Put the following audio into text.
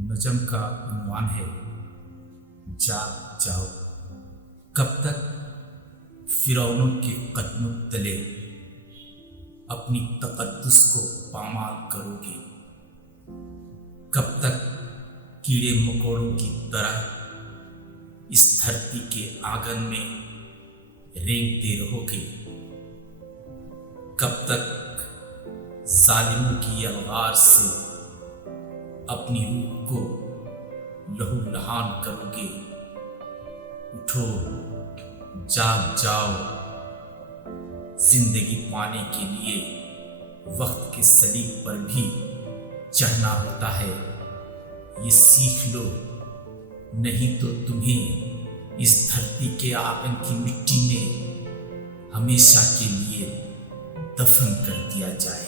नजम का उन्वान है जाग जाओ। कब तक फिरौनों के कदमों तले अपनी तकद्दुस को पामाल करोगे? कब तक कीड़े मकोड़ों की तरह इस धरती के आंगन में रेंगते रहोगे? कब तक जालिमों की अलगार से अपनी रूह को लहूलुहान करोगे? उठो, जाग जाओ। जिंदगी पाने के लिए वक्त के सलीब पर भी चढ़ना होता है, ये सीख लो, नहीं तो तुम्हें इस धरती के आंगन की मिट्टी में हमेशा के लिए दफन कर दिया जाए।